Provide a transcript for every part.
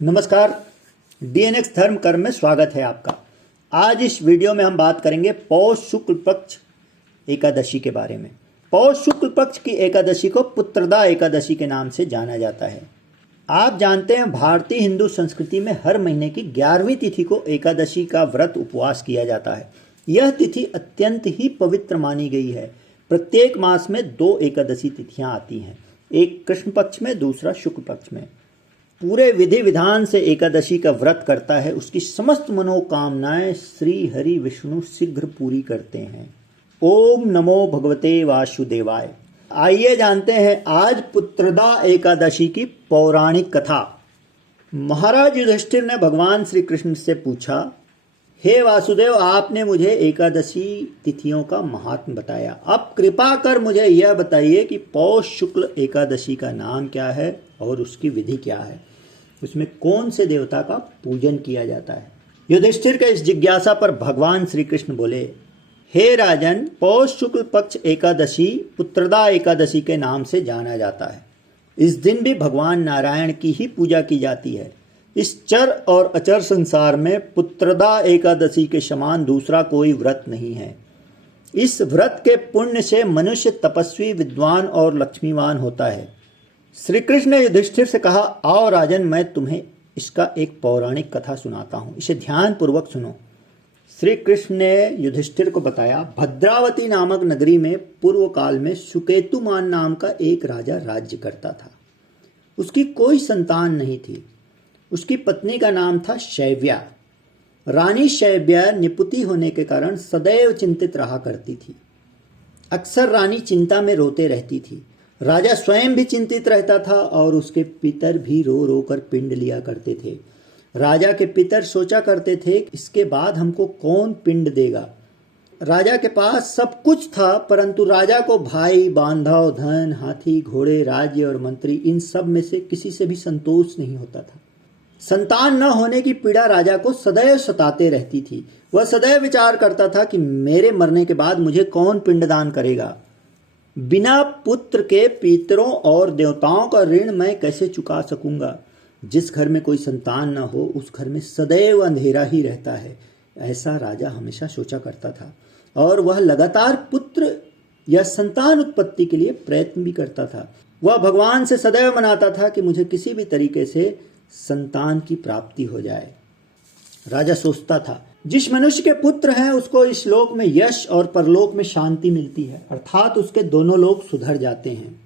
नमस्कार। डीएनएक्स धर्म कर्म में स्वागत है आपका। आज इस वीडियो में हम बात करेंगे पौष शुक्ल पक्ष एकादशी के बारे में। पौष शुक्ल पक्ष की एकादशी को पुत्रदा एकादशी के नाम से जाना जाता है। आप जानते हैं भारतीय हिंदू संस्कृति में हर महीने की 11वीं तिथि को एकादशी का व्रत उपवास किया जाता है। यह तिथि अत्यंत ही पवित्र मानी गई है। प्रत्येक मास में 2 एकादशी तिथियां आती हैं, एक कृष्ण पक्ष में, दूसरा शुक्ल पक्ष में। पूरे विधि विधान से एकादशी का व्रत करता है, उसकी समस्त मनोकामनाएं श्री हरि विष्णु शीघ्र पूरी करते हैं। ओम नमो भगवते वासुदेवाय। आइए जानते हैं आज पुत्रदा एकादशी की पौराणिक कथा। महाराज युधिष्ठिर ने भगवान श्री कृष्ण से पूछा, हे वासुदेव, आपने मुझे एकादशी तिथियों का महात्म्य बताया, अब कृपा कर मुझे यह बताइए कि पौष शुक्ल एकादशी का नाम क्या है और उसकी विधि क्या है, उसमें कौन से देवता का पूजन किया जाता है। युधिष्ठिर के इस जिज्ञासा पर भगवान श्री कृष्ण बोले, हे राजन, पौष शुक्ल पक्ष एकादशी पुत्रदा एकादशी के नाम से जाना जाता है। इस दिन भी भगवान नारायण की ही पूजा की जाती है। इस चर और अचर संसार में पुत्रदा एकादशी के समान दूसरा कोई व्रत नहीं है। इस व्रत के पुण्य से मनुष्य तपस्वी, विद्वान और लक्ष्मीवान होता है। श्री कृष्ण ने युधिष्ठिर से कहा, आओ राजन, मैं तुम्हें इसका एक पौराणिक कथा सुनाता हूँ, इसे ध्यान पूर्वक सुनो। श्री कृष्ण ने युधिष्ठिर को बताया, भद्रावती नामक नगरी में पूर्व काल में सुकेतुमान नाम का एक राजा राज्य करता था। उसकी कोई संतान नहीं थी। उसकी पत्नी का नाम था शैव्या। रानी शैव्या निपुति होने के कारण सदैव चिंतित रहा करती थी। अक्सर रानी चिंता में रोते रहती थी। राजा स्वयं भी चिंतित रहता था और उसके पितर भी रो रो कर पिंड लिया करते थे। राजा के पितर सोचा करते थे, इसके बाद हमको कौन पिंड देगा। राजा के पास सब कुछ था, परंतु राजा को भाई, बांधव, धन, हाथी, घोड़े, राज्य और मंत्री, इन सब में से किसी से भी संतोष नहीं होता था। संतान न होने की पीड़ा राजा को सदैव सताते रहती थी। वह सदैव विचार करता था कि मेरे मरने के बाद मुझे कौन पिंडदान करेगा। बिना पुत्र के पितरों और देवताओं का ऋण मैं कैसे चुका सकूंगा। जिस घर में कोई संतान न हो उस घर में सदैव अंधेरा ही रहता है, ऐसा राजा हमेशा सोचा करता था। और वह लगातार पुत्र या संतान उत्पत्ति के लिए प्रयत्न भी करता था। वह भगवान से सदैव मनाता था कि मुझे किसी भी तरीके से संतान की प्राप्ति हो जाए। राजा सोचता था, जिस मनुष्य के पुत्र हैं उसको इस लोक में यश और परलोक में शांति मिलती है, अर्थात उसके दोनों लोक सुधर जाते हैं।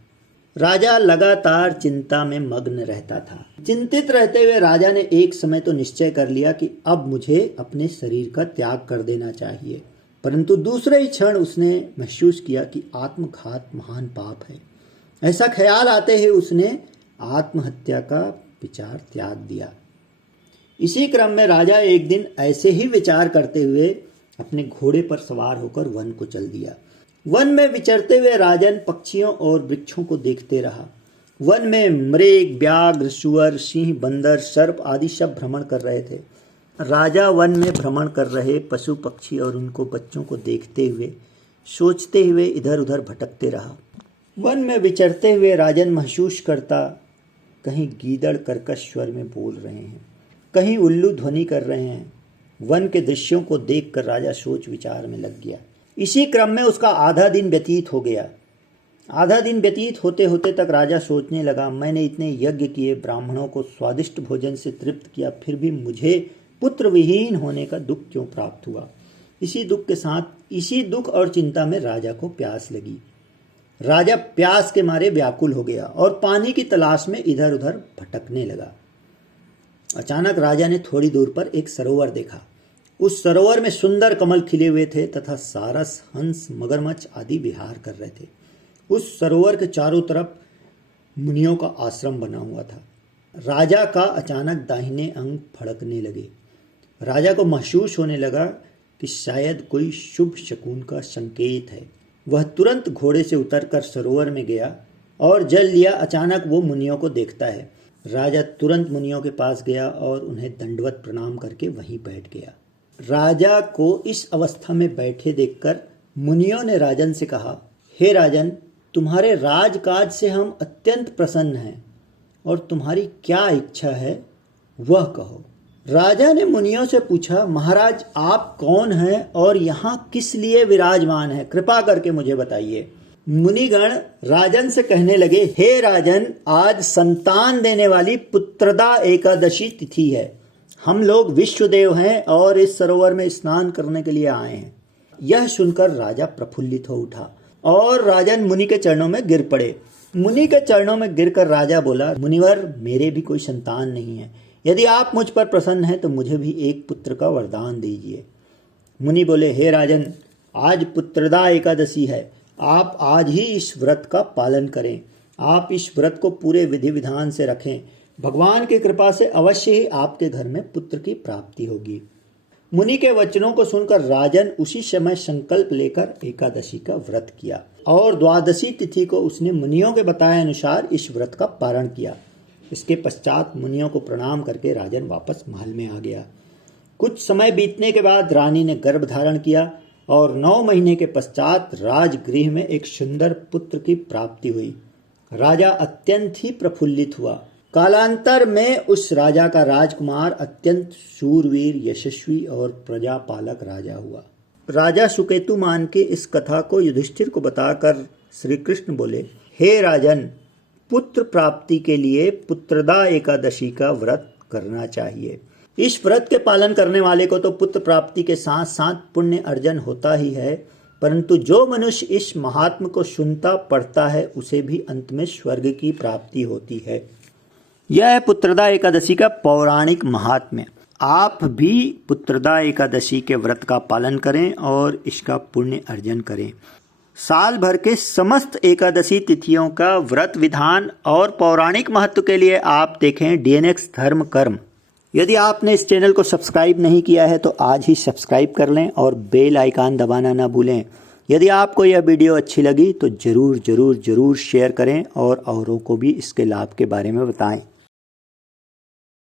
राजा लगातार चिंता में मग्न रहता था। चिंतित रहते हुए राजा ने एक समय तो निश्चय कर लिया कि अब मुझे अपने शरीर का त्याग कर देना चाहिए, परंतु दूसरे ही क्षण उसने महसूस किया कि आत्मघात महान पाप है। ऐसा ख्याल आते ही उसने आत्महत्या का विचार त्याग दिया। इसी क्रम में राजा एक दिन ऐसे ही विचार करते हुए अपने घोड़े पर सवार होकर वन को चल दिया। वन में विचरते हुए राजन पक्षियों और वृक्षों को देखते रहा। वन में मृग, व्याघ्र, सुअर, सिंह, बंदर, सर्प आदि सब भ्रमण कर रहे थे। राजा वन में भ्रमण कर रहे पशु पक्षी और उनको बच्चों को देखते हुए, सोचते हुए इधर उधर भटकते रहा। वन में विचरते हुए राजन महसूस करता, कहीं गीदड़ कर्कश स्वर में बोल रहे हैं, कहीं उल्लू ध्वनि कर रहे हैं। वन के दृश्यों को देखकर राजा सोच विचार में लग गया। इसी क्रम में उसका आधा दिन व्यतीत हो गया। आधा दिन व्यतीत होते होते तक राजा सोचने लगा, मैंने इतने यज्ञ किए, ब्राह्मणों को स्वादिष्ट भोजन से तृप्त किया, फिर भी मुझे पुत्र विहीन होने का दुख क्यों प्राप्त हुआ। इसी दुख और चिंता में राजा को प्यास लगी। राजा प्यास के मारे व्याकुल हो गया और पानी की तलाश में इधर उधर भटकने लगा। अचानक राजा ने थोड़ी दूर पर एक सरोवर देखा। उस सरोवर में सुंदर कमल खिले हुए थे तथा सारस, हंस, मगरमच्छ आदि विहार कर रहे थे। उस सरोवर के चारों तरफ मुनियों का आश्रम बना हुआ था। राजा का अचानक दाहिने अंग फड़कने लगे। राजा को महसूस होने लगा कि शायद कोई शुभ शकुन का संकेत है। वह तुरंत घोड़े से उतरकर सरोवर में गया और जल लिया। अचानक वो मुनियों को देखता है। राजा तुरंत मुनियों के पास गया और उन्हें दंडवत प्रणाम करके वहीं बैठ गया। राजा को इस अवस्था में बैठे देखकर मुनियों ने राजन से कहा, हे राजन, तुम्हारे राजकाज से हम अत्यंत प्रसन्न हैं और तुम्हारी क्या इच्छा है वह कहो। राजा ने मुनियों से पूछा, महाराज आप कौन हैं और यहाँ किस लिए विराजमान हैं? कृपा करके मुझे बताइए। मुनिगण राजन से कहने लगे, हे राजन, आज संतान देने वाली पुत्रदा एकादशी तिथि है। हम लोग विश्वदेव हैं और इस सरोवर में स्नान करने के लिए आए हैं। यह सुनकर राजा प्रफुल्लित हो उठा और राजन मुनि के चरणों में गिर पड़े। मुनि के चरणों में गिरकर राजा बोला, मुनिवर, मेरे भी कोई संतान नहीं है। यदि आप मुझ पर प्रसन्न हैं तो मुझे भी एक पुत्र का वरदान दीजिए। मुनि बोले, हे राजन, आज पुत्रदा एकादशी है। आप आज ही इस व्रत का पालन करें। आप इस व्रत को पूरे विधि विधान से रखें। भगवान की कृपा से अवश्य ही आपके घर में पुत्र की प्राप्ति होगी। मुनि के वचनों को सुनकर राजन उसी समय संकल्प लेकर एकादशी का व्रत किया और द्वादशी तिथि को उसने मुनियों के बताए अनुसार इस व्रत का पारण किया। इसके पश्चात मुनियों को प्रणाम करके राजन वापस महल में आ गया। कुछ समय बीतने के बाद रानी ने गर्भ धारण किया और 9 महीने के पश्चात राजगृह में एक सुंदर पुत्र की प्राप्ति हुई। राजा अत्यंत ही प्रफुल्लित हुआ। कालांतर में उस राजा का राजकुमार अत्यंत शूरवीर, यशस्वी और प्रजापालक राजा हुआ। राजा सुकेतुमान की इस कथा को युधिष्ठिर को बताकर श्री कृष्ण बोले, हे राजन, पुत्र प्राप्ति के लिए पुत्रदा एकादशी का व्रत करना चाहिए। इस व्रत के पालन करने वाले को तो पुत्र प्राप्ति के साथ साथ पुण्य अर्जन होता ही है, परंतु जो मनुष्य इस महात्म को सुनता पढ़ता है उसे भी अंत में स्वर्ग की प्राप्ति होती है। यह है पुत्रदा एकादशी का पौराणिक महात्म्य। आप भी पुत्रदा एकादशी के व्रत का पालन करें और इसका पुण्य अर्जन करें। साल भर के समस्त एकादशी तिथियों का व्रत विधान और पौराणिक महत्व के लिए आप देखें DNX धर्म कर्म। यदि आपने इस चैनल को सब्सक्राइब नहीं किया है तो आज ही सब्सक्राइब कर लें और बेल आइकन दबाना ना भूलें। यदि आपको यह वीडियो अच्छी लगी तो ज़रूर शेयर करें और औरों को भी इसके लाभ के बारे में बताएं।